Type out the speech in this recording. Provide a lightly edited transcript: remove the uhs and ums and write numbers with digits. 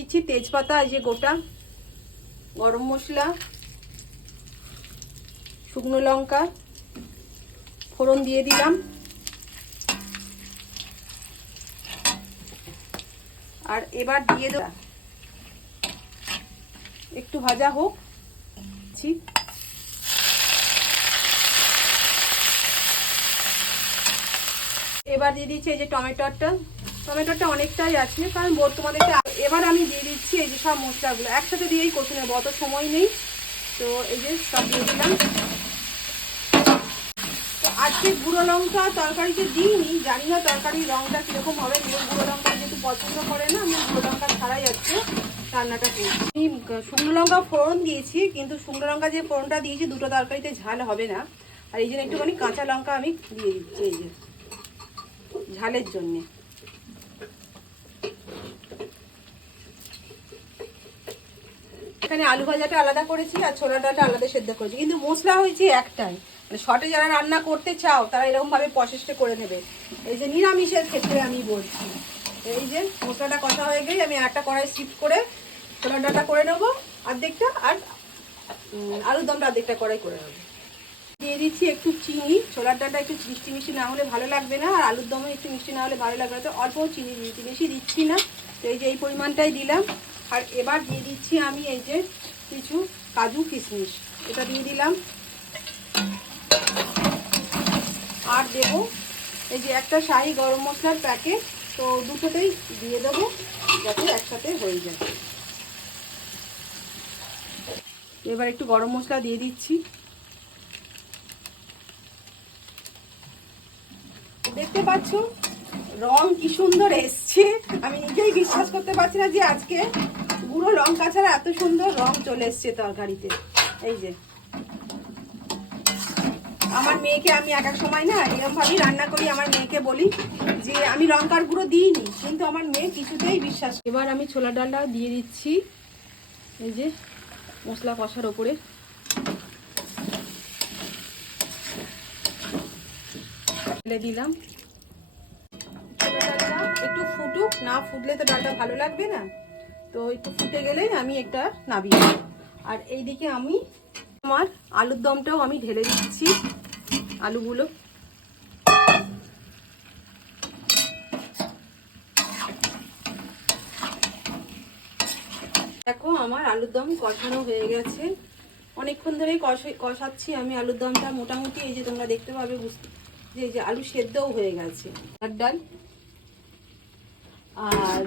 দিচ্ছি তেজপাতা, এই যে গোটা, গরম মশলা, শুকনো লঙ্কা ফোড়ন দিয়ে দিলাম। আর এবার দিয়ে দেব, একটু ভাজা হোক। এবার দিয়ে দিচ্ছি এই যে টমেটোটা অনেকটাই আছে, কারণ তোমাদেরকে এবার আমি দিয়ে দিচ্ছি এই যে সব মশলাগুলো একসাথে দিয়েই কষে নেবো, অত সময় নেই। তো এই যে সব দিয়ে দিলাম। তো আজকে গুঁড়ো লঙ্কা তরকারিতে দিইনি, জানি না তরকারির রঙটা কিরকম হবে। গুঁড়ো লঙ্কা যেহেতু পছন্দ করে না, আমি গুঁড়ো লঙ্কা ছাড়াই আজকে রান্নাটা করছি। আমি শুকনো লঙ্কা ফোড়ন দিয়েছি, কিন্তু শুকনো লঙ্কা যে ফোড়নটা দিয়েছি দুটো তরকারিতে ঝাল হবে না, আর এই জন্য একটুখানি কাঁচা লঙ্কা আমি দিয়ে দিচ্ছি এই যে ঝালের জন্যে। এখানে আলু ভাজাটা আলাদা করেছি আর ছোলা ডালটা আলাদা সেদ্ধ করেছি, কিন্তু মশলা হয়েছে একটাই। মানে শর্টে যারা রান্না করতে চাও তারা এরকম ভাবে প্রসেসটা করে নেবে। এই যে নিরামিষের ক্ষেত্রে আমি বলছি, এই যে মশলাটা কষা হয়ে গেলে আমি একটা কড়াই শিফট করে ছোলা ডালটা করে নেবো অর্ধেকটা, আর আলুর দমটা অর্ধেকটা কড়াই করে নেবো। দিয়ে দিচ্ছি একটু চিনি, ছোলার ডালটা একটু মিষ্টি মিষ্টি না হলে ভালো লাগবে না, আর আলুর দমে একটু মিষ্টি না হলে ভালো লাগবে না, তো অল্প চিনি দিয়েছি, বেশি দিচ্ছি না। তো এই যে এই পরিমাণটাই দিলাম। আর এবার দিয়ে দিচ্ছি আমি এই যে কিছু কাজু কিশমিশ, এটা দিয়ে দিলাম। আর দেবো এই যে একটা শাহি গরম মশলার প্যাকেট, তো দুটোতেই দিয়ে দেবো যাতে একসাথে হয়ে যায়। এবার একটু গরম মশলা দিয়ে দিচ্ছি। দেখতে পাচ্ছ রং কি সুন্দর এসছে, আমি নিজেই বিশ্বাস করতে পারছি না যে আজকে গুঁড়ো লঙ্কা ছাড়া এত সুন্দর রং চলে এসছে তরকারিতে। এই যে আমার মেয়েকে আমি এক এক সময় না এরকম ভাবেই রান্না করি, আমার মেয়েকে বলি যে আমি লঙ্কার গুঁড়ো দিইনি, কিন্তু আমার মেয়ে কিছুতেই বিশ্বাস। এবার আমি ছোলা ডালটা দিয়ে দিচ্ছি এই যে মশলা কষার ওপরে। ঢেলে দিলাম। একটু ফুটুক, না ফুটলে তো ডালটা ভালো লাগবে না, তো একটু ফুটে গেলেই আমি একটা নামিয়ে দেব। আর এইদিকে আমি আমার আলুর দমটাও আমি ঢেলে দিচ্ছি, আলুগুলো। দেখো আমার আলুর দম কষানো হয়ে গেছে, অনেকক্ষণ ধরেই কষাচ্ছি আমি আলুর দমটা। মোটামুটি এই যে তোমরা দেখতে পাবে বুঝতে যে এই যে আলু সেদ্ধও হয়ে গেছে। আর ডাল আর